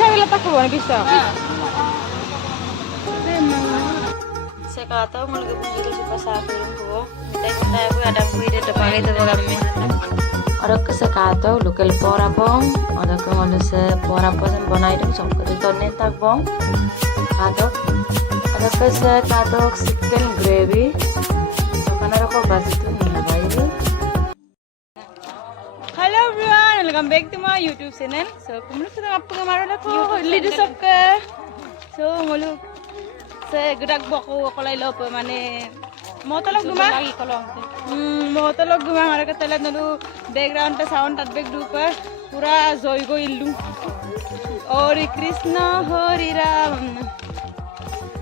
bisa bila tak kau bisa. Saya kata mau lagi punjul si pasar turun tuh. Kita aku ada kuih di depan itu kami. Orang kesekato lokal pora bong, orang kalau se pora posen bonai dong sok itu netak bong. Katok, orang kesekato chicken gravy. Karena aku baju tuh nih apa itu? Hello everyone, welcome back to my YouTube channel. So, kamu sudah apa kemarin aku lihat सबके. So, malu saya gerak baku kalau ilo pe mane mau tolong duma mau tolong duma हमारे को तले नलु background पे sound तब back do पर पूरा जोई को इल्लू और Krishna Hari Ram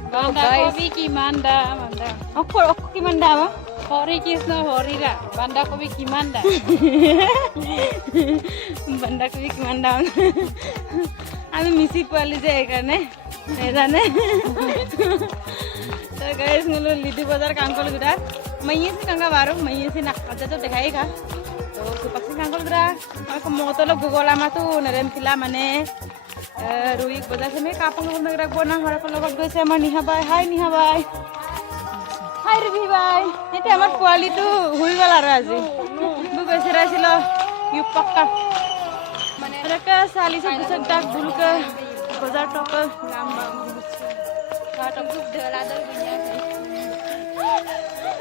Banda kopi ki manda aku ki manda apa Hori Krishna Hori Ra Banda kopi ki manda banda kopi ki manda আমি মিসি পালি যে এখানে জানে तो गाइस ngulu लिदी बाजार कांकोल गुरा मैये से कांगा बारो मैये से नाकाजा तो देखाएगा तो सुपक्सी कांकोल गुरा aku मोतलो गुगोला मा तो नरेन पिला माने रुई बाजार से मैं कापंग में रख बोना हरा को लगत गइसे আমার নিহা ভাই হাই নিহা ভাই হাই রবি ভাই এটা আমার পোয়ালি তো হুই গেল আর আজি বুগেছে রাছিল ইউ পাক্কা mereka sali sebesar dak dulu ke bazar toko lambang toko deladar punya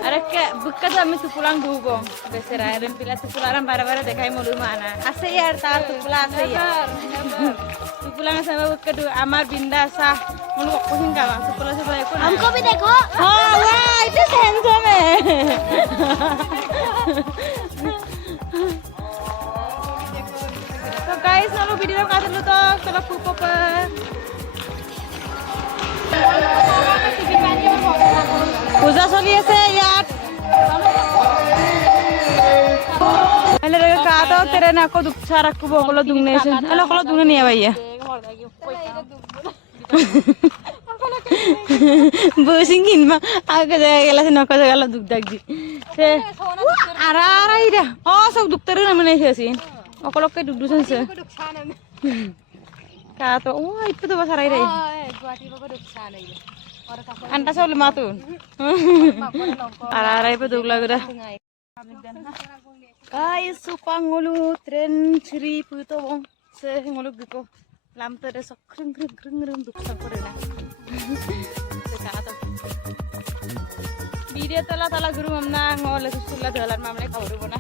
ada kayak bekas kami tuh pulang dulu besar dan pila tuh pulang bara-bara dekai mulu mana ase ya tar tuh pulang ase ya tuh pulang sama bekas dulu amar bindasa mulu kok pusing kawan sekolah itu हमको भी देखो oh wah itu handsome तो guys नालो video का दलो तो चलो फुको पर पूजा चली আছে ইয়াত এলে রে কা তো তেরে না কো দুখা রাখবো হলো দুংনে আছে এলে হলো দুংনে নিয়া ভাইয়া বসিং মা আগে জায়গা গেলা সে নকা জায়গা দুখ দাগজি সে আরা আরা ইরা ও সব দুখতরে না মনে আছে Okolok ke duduk sense. Kato, wah itu tuh bahasa Rai. Anta soal matun. Ara itu tuh lagu dah. Guys, supang ngulu tren ciri puto bong. Se ngulu gitu. Lam tuh sok kering duk sakore na. Kato. Video tala guru mamna ngole susulla dalan mamle kauru bona.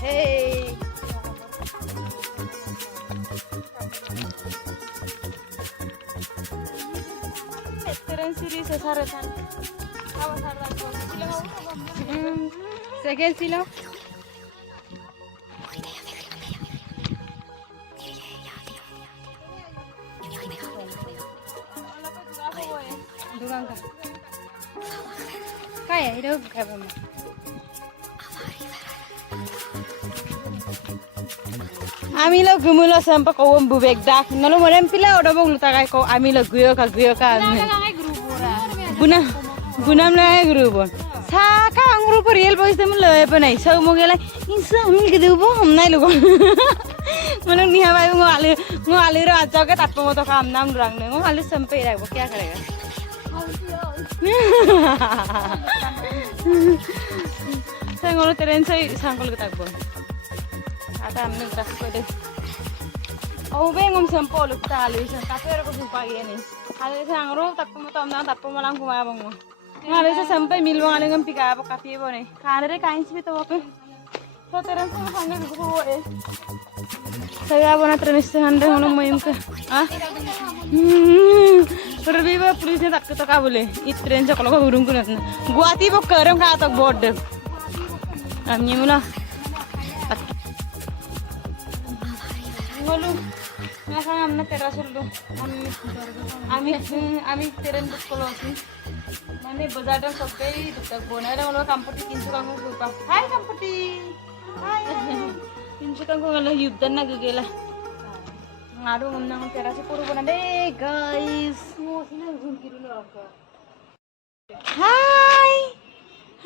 Hey. Keren siri sesaretan. Awas harus silo. Second silo. Durang ka. Kaya hidup kayak apa? আমি লো ঘুমুলো সম্পর্ক ওম বুবেক ডাক নলো মরেম পিলা ওডা বগলু তাকাই কো আমি লো গুয়ো কা বুনাম লাগে group সাকা আঙ্গুর উপর real পয়সা মু লয় পনাই সব মো গেলা ইসা আমি কে দেবো হম নাই লোক মানে নিহা ভাই মো আলি র আজাকে তাপ মতো কাম নাম রং নে মো আলি সম্পে রাখবো क्या करेगा संगोलो ट्रेन से संगोल के तक आता हमने ड्रेस को दे oh bengom sempol tali tapi orang ko pagi ini hal itu angro tapi mo tom na tapi mo lang kumabang mo hal itu sampai milwang aling pika apa kafe bo ne kanare kain sih to apa so teran sa hangga ko saya bona trenis hande hono moyim ka ah perbi ba pulisnya tak to ka bole i train sa kolo urung ko na guati bo kerem ka to board amni mula ngolu Nasa amna terasol do. Ami teren buskolo si. Mane bazar da sokai dutak bona era ngolo kampoti kinsu kangu gupa. Hai kampoti. Hai. Kinsu kangu ngalo yuddhan na gugela. Ngaru amna terasol puru bona de guys. Hai.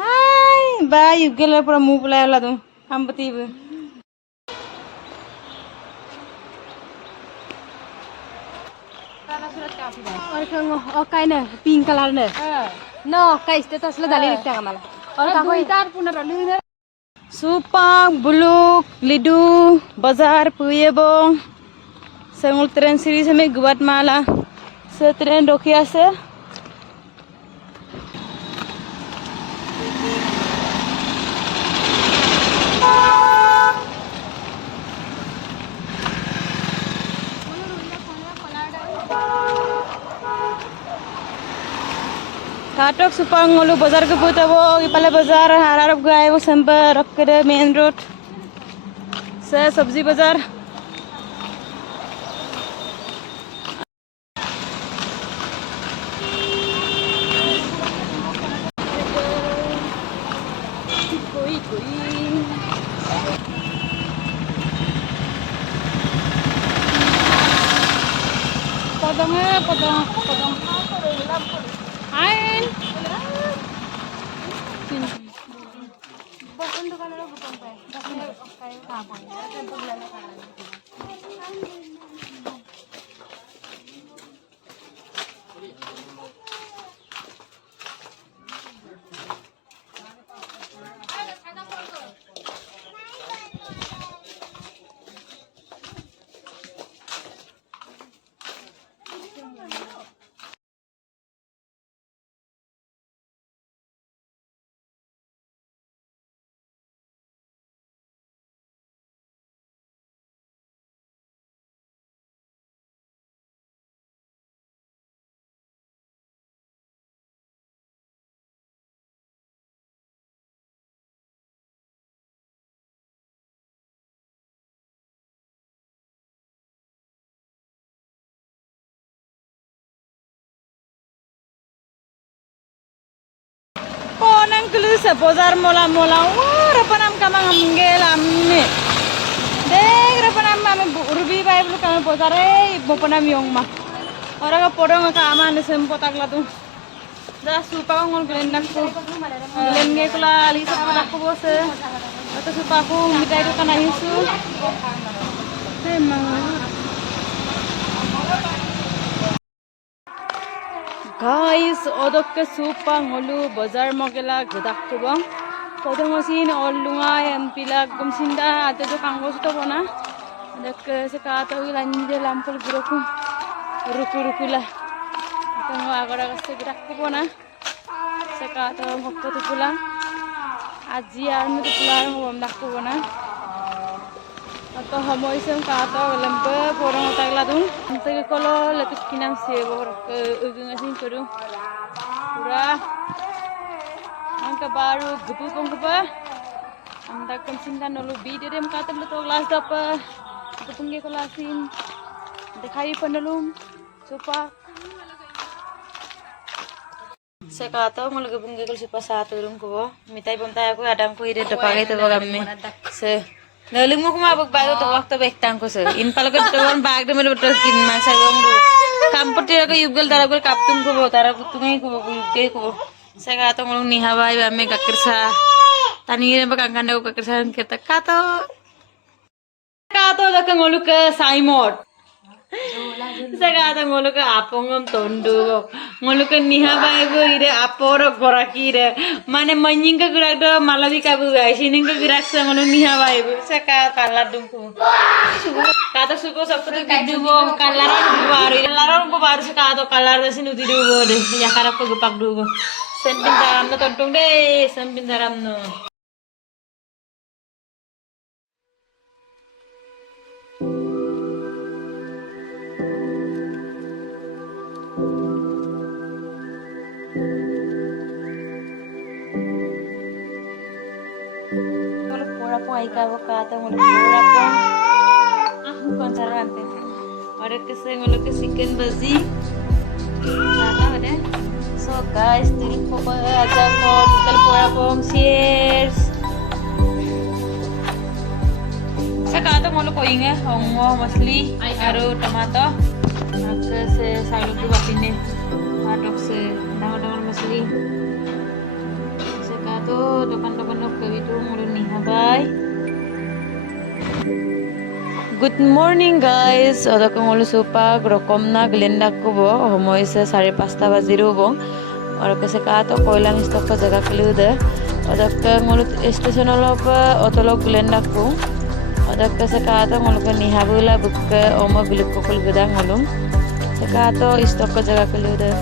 Hai. Bye yugela pura mu pula la do. Kampoti bu. और खंग काय ना pink colour ने no काय status ला झाली रिक्ता आम्हाला और का होई तार पुन्हा रली Supang, Buluk, Lidu, Bazar, Puyebong. Sengul tren siri sampai Guatemala. Se tren dokiase. Katok supang ngulu bazar ke Putabo, ipale bazar harap gaya वो sampai रख के main road से सब्जी बाजार podong Ain Konang keluar sebozar mola-mola. Wah, apa nam kamang amgel amne. Dek, apa nam ame rubi bayi bulu kami bozar apa nam yong mah. Orang ka podong ka aman sempo tak latu. Dah supa ngol gelendak tu. Gelenge kula alisa tak ko bose. Atau supa ko mitai ko kana hisu. Memang. Guys, odok ke supa ngolu bazar mogela gedak ko bang. Podong masin olunga yang pila kumsinda ate jo kangos to bona. Dek sekata wilan je lampul guruku. Ruku lah. Tengok agak-agak segera ke bona. Sekata ngokko tu pulang. Ajian tu pulang ngom dak ko bona. Atau hamoy sem kata lempe porong otak ladun. Nanti kalau letus kinam sebor ke ujung asin keru. Pura. Angka baru gupu penggupa. Anda konsinta nolu bide dem kata letu kelas apa. Gupungge kelasin. Dekai penelum. Supa. Saya kata mau lagi gabung kalau supa satu rum ko. Mitai bontai aku adam ko ide depakai tu kami. Se Naling mo kumabag bago to waktu bektang ko sir. In pala ko tuwan bag de mero betul kin masa gong do. Kampoti ako yugal dara ko kaptum ko bo tara kutungai ko bo yugal ko. Saya kata ngolong ni hawai ba me kakirsa. Tani ne ba kangkanda ko kakirsa kita kato. Kato da ka ngolu ka Simon. Saya kata ngolu ka apongam tondo. Ngolu ka ni hawai go ire apor goraki ire. Mane manjing ka gerak do malabi ka bu ai sining ka gerak sa ngolu ni hawai bu. Saya kata kaladung ko. Kata suko sabtu video bo kalaran baru ire laran ko baru sa kata kalar da sinu video bo de. Ya karap ko gepak do go. Sempin daram no tontung de, sempin daram no. Ikaw kata ngulu pura po aku konsaran teh ada keseng ngulu ke chicken bazi sana ada so guys tiri po aja ko kal pura po cheers sakata ngulu ko inge hongo masli aru tomato ke se salu du bapine adok se dangan masli sakato dokan-dokan nok ke itu ngulu nih bye Good morning guys. Oda kong ulo supa rokom na Glenda ko bo. Homoy sa 5:30 bajiro bo. Or kasi kato koilang stop ko jaga kelude. Oda kong ulo station olop otolog Glenda ko. Oda kasi kato ulo ko nihabula bukka omo bilik ko kul gudang ulo. Sa kato stop ko jaga kelude.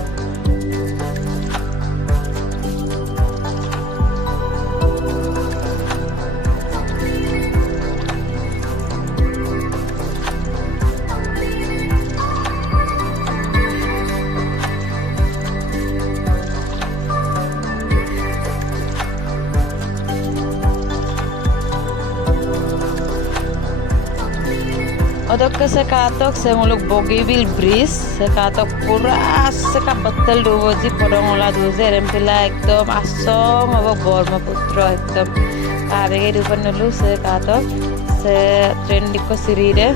Odok ke sekatok senguluk Bogeyville Bridge sekatok pura sekabetel dua ji podong olah dua rempila ekdom asom abo Brahmaputra ekdom kabege dupan dulu sekatok se train diko siride